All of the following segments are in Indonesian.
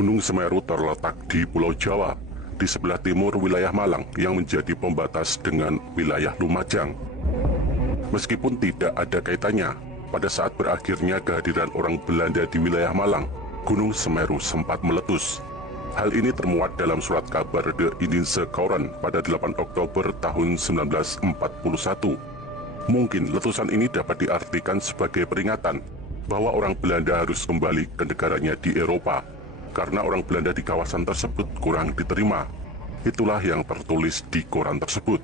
Gunung Semeru terletak di Pulau Jawa, di sebelah timur wilayah Malang yang menjadi pembatas dengan wilayah Lumajang. Meskipun tidak ada kaitannya, pada saat berakhirnya kehadiran orang Belanda di wilayah Malang, Gunung Semeru sempat meletus. Hal ini termuat dalam surat kabar De Indische Courant pada 8 Oktober tahun 1941. Mungkin letusan ini dapat diartikan sebagai peringatan bahwa orang Belanda harus kembali ke negaranya di Eropa, karena orang Belanda di kawasan tersebut kurang diterima. Itulah yang tertulis di koran tersebut.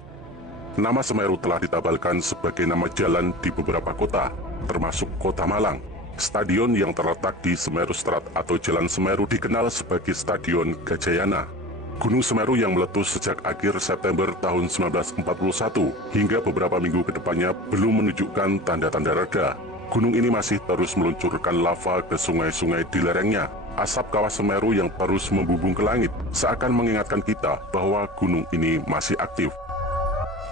Nama Semeru telah ditabalkan sebagai nama jalan di beberapa kota, termasuk kota Malang. Stadion yang terletak di Semeru Strat atau Jalan Semeru dikenal sebagai Stadion Gajayana. Gunung Semeru yang meletus sejak akhir September tahun 1941 hingga beberapa minggu ke depannya belum menunjukkan tanda-tanda reda. Gunung ini masih terus meluncurkan lava ke sungai-sungai di lerengnya. Asap kawah Semeru yang terus membubung ke langit seakan mengingatkan kita bahwa gunung ini masih aktif.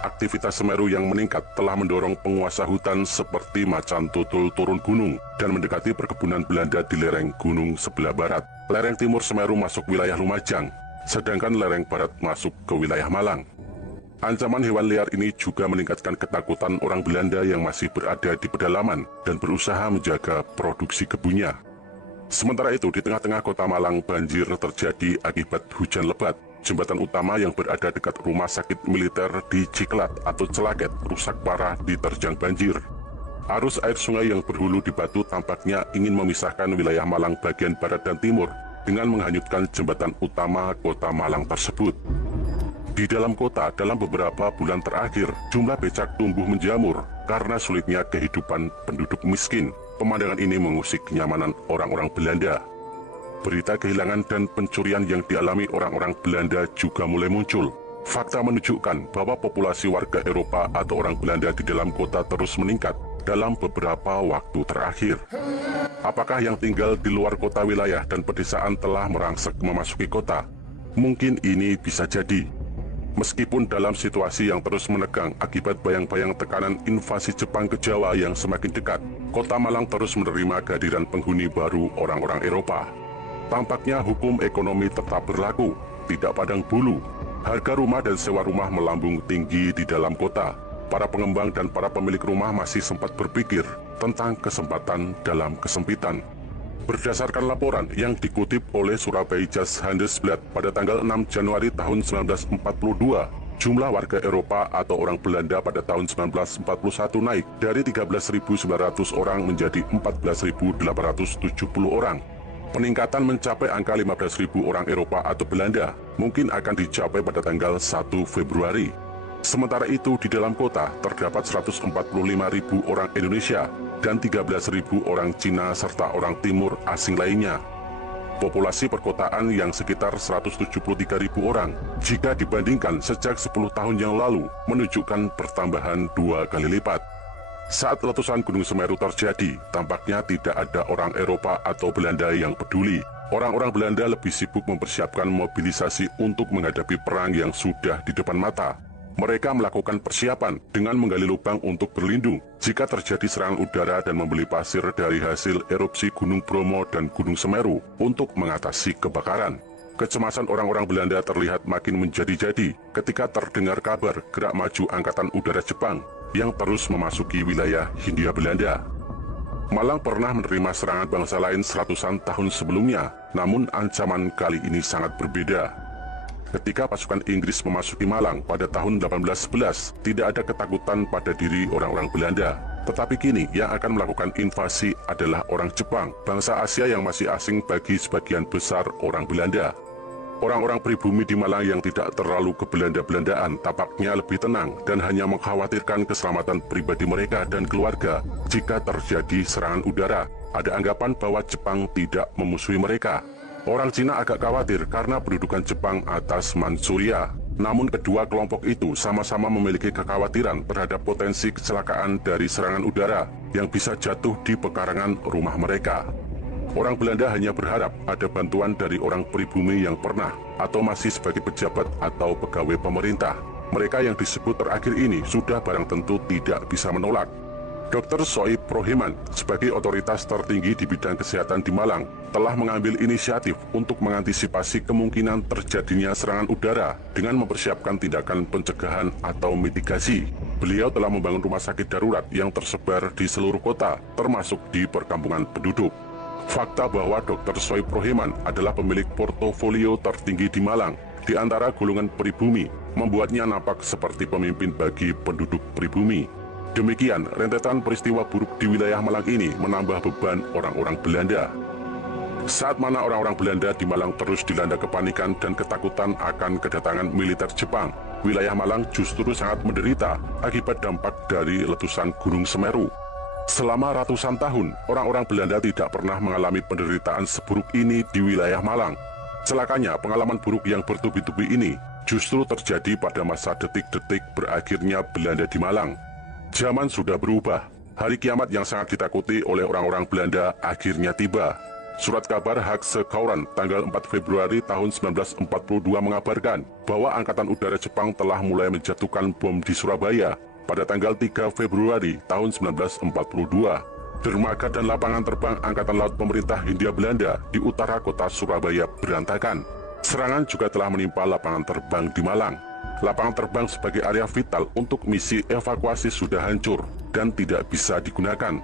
Aktivitas Semeru yang meningkat telah mendorong penguasa hutan seperti macan tutul turun gunung dan mendekati perkebunan Belanda di lereng gunung sebelah barat. Lereng timur Semeru masuk wilayah Lumajang, sedangkan lereng barat masuk ke wilayah Malang. Ancaman hewan liar ini juga meningkatkan ketakutan orang Belanda yang masih berada di pedalaman dan berusaha menjaga produksi kebunnya. Sementara itu, di tengah-tengah kota Malang, banjir terjadi akibat hujan lebat. Jembatan utama yang berada dekat rumah sakit militer di Ciklat atau Celaket rusak parah diterjang banjir. Arus air sungai yang berhulu di Batu tampaknya ingin memisahkan wilayah Malang bagian barat dan timur dengan menghanyutkan jembatan utama kota Malang tersebut. Di dalam kota, dalam beberapa bulan terakhir, jumlah becak tumbuh menjamur karena sulitnya kehidupan penduduk miskin. Pemandangan ini mengusik kenyamanan orang-orang Belanda. Berita kehilangan dan pencurian yang dialami orang-orang Belanda juga mulai muncul. Fakta menunjukkan bahwa populasi warga Eropa atau orang Belanda di dalam kota terus meningkat dalam beberapa waktu terakhir. Apakah yang tinggal di luar kota wilayah dan pedesaan telah merangsek memasuki kota? Mungkin ini bisa jadi. Meskipun dalam situasi yang terus menegang akibat bayang-bayang tekanan invasi Jepang ke Jawa yang semakin dekat, kota Malang terus menerima kehadiran penghuni baru orang-orang Eropa. Tampaknya hukum ekonomi tetap berlaku, tidak pandang bulu. Harga rumah dan sewa rumah melambung tinggi di dalam kota. Para pengembang dan para pemilik rumah masih sempat berpikir tentang kesempatan dalam kesempitan. Berdasarkan laporan yang dikutip oleh Surabaya Handelsblad pada tanggal 6 Januari tahun 1942, jumlah warga Eropa atau orang Belanda pada tahun 1941 naik dari 13.900 orang menjadi 14.870 orang. Peningkatan mencapai angka 15.000 orang Eropa atau Belanda mungkin akan dicapai pada tanggal 1 Februari. Sementara itu di dalam kota terdapat 145.000 orang Indonesia dan 13.000 orang Cina serta orang Timur asing lainnya. Populasi perkotaan yang sekitar 173.000 orang jika dibandingkan sejak 10 tahun yang lalu menunjukkan pertambahan 2 kali lipat. Saat letusan Gunung Semeru terjadi, tampaknya tidak ada orang Eropa atau Belanda yang peduli. Orang-orang Belanda lebih sibuk mempersiapkan mobilisasi untuk menghadapi perang yang sudah di depan mata. Mereka melakukan persiapan dengan menggali lubang untuk berlindung jika terjadi serangan udara dan membeli pasir dari hasil erupsi Gunung Bromo dan Gunung Semeru untuk mengatasi kebakaran. Kecemasan orang-orang Belanda terlihat makin menjadi-jadi ketika terdengar kabar gerak maju Angkatan Udara Jepang yang terus memasuki wilayah Hindia Belanda. Malang pernah menerima serangan bangsa lain seratusan tahun sebelumnya, namun ancaman kali ini sangat berbeda. Ketika pasukan Inggris memasuki Malang pada tahun 1811, tidak ada ketakutan pada diri orang-orang Belanda. Tetapi kini yang akan melakukan invasi adalah orang Jepang, bangsa Asia yang masih asing bagi sebagian besar orang Belanda. Orang-orang pribumi di Malang yang tidak terlalu kebelanda-belandaan tampaknya lebih tenang dan hanya mengkhawatirkan keselamatan pribadi mereka dan keluarga jika terjadi serangan udara. Ada anggapan bahwa Jepang tidak memusuhi mereka. Orang Cina agak khawatir karena pendudukan Jepang atas Manchuria. Namun kedua kelompok itu sama-sama memiliki kekhawatiran terhadap potensi kecelakaan dari serangan udara yang bisa jatuh di pekarangan rumah mereka. Orang Belanda hanya berharap ada bantuan dari orang pribumi yang pernah atau masih sebagai pejabat atau pegawai pemerintah. Mereka yang disebut terakhir ini sudah barang tentu tidak bisa menolak. Dr. Soib Rohiman sebagai otoritas tertinggi di bidang kesehatan di Malang telah mengambil inisiatif untuk mengantisipasi kemungkinan terjadinya serangan udara dengan mempersiapkan tindakan pencegahan atau mitigasi. Beliau telah membangun rumah sakit darurat yang tersebar di seluruh kota, termasuk di perkampungan penduduk. Fakta bahwa Dr. Soib Rohiman adalah pemilik portofolio tertinggi di Malang di antara golongan pribumi membuatnya nampak seperti pemimpin bagi penduduk pribumi. Demikian, rentetan peristiwa buruk di wilayah Malang ini menambah beban orang-orang Belanda. Saat mana orang-orang Belanda di Malang terus dilanda kepanikan dan ketakutan akan kedatangan militer Jepang, wilayah Malang justru sangat menderita akibat dampak dari letusan Gunung Semeru. Selama ratusan tahun, orang-orang Belanda tidak pernah mengalami penderitaan seburuk ini di wilayah Malang. Celakanya, pengalaman buruk yang bertubi-tubi ini justru terjadi pada masa detik-detik berakhirnya Belanda di Malang. Zaman sudah berubah. Hari kiamat yang sangat ditakuti oleh orang-orang Belanda akhirnya tiba. Surat kabar Haagse Courant tanggal 4 Februari tahun 1942 mengabarkan bahwa Angkatan Udara Jepang telah mulai menjatuhkan bom di Surabaya pada tanggal 3 Februari tahun 1942. Dermaga dan lapangan terbang Angkatan Laut Pemerintah Hindia Belanda di utara kota Surabaya berantakan. Serangan juga telah menimpa lapangan terbang di Malang. Lapangan terbang sebagai area vital untuk misi evakuasi sudah hancur dan tidak bisa digunakan.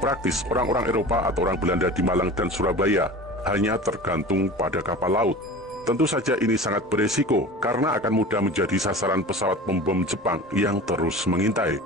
Praktis, orang-orang Eropa atau orang Belanda di Malang dan Surabaya hanya tergantung pada kapal laut. Tentu saja ini sangat beresiko karena akan mudah menjadi sasaran pesawat pembom Jepang yang terus mengintai.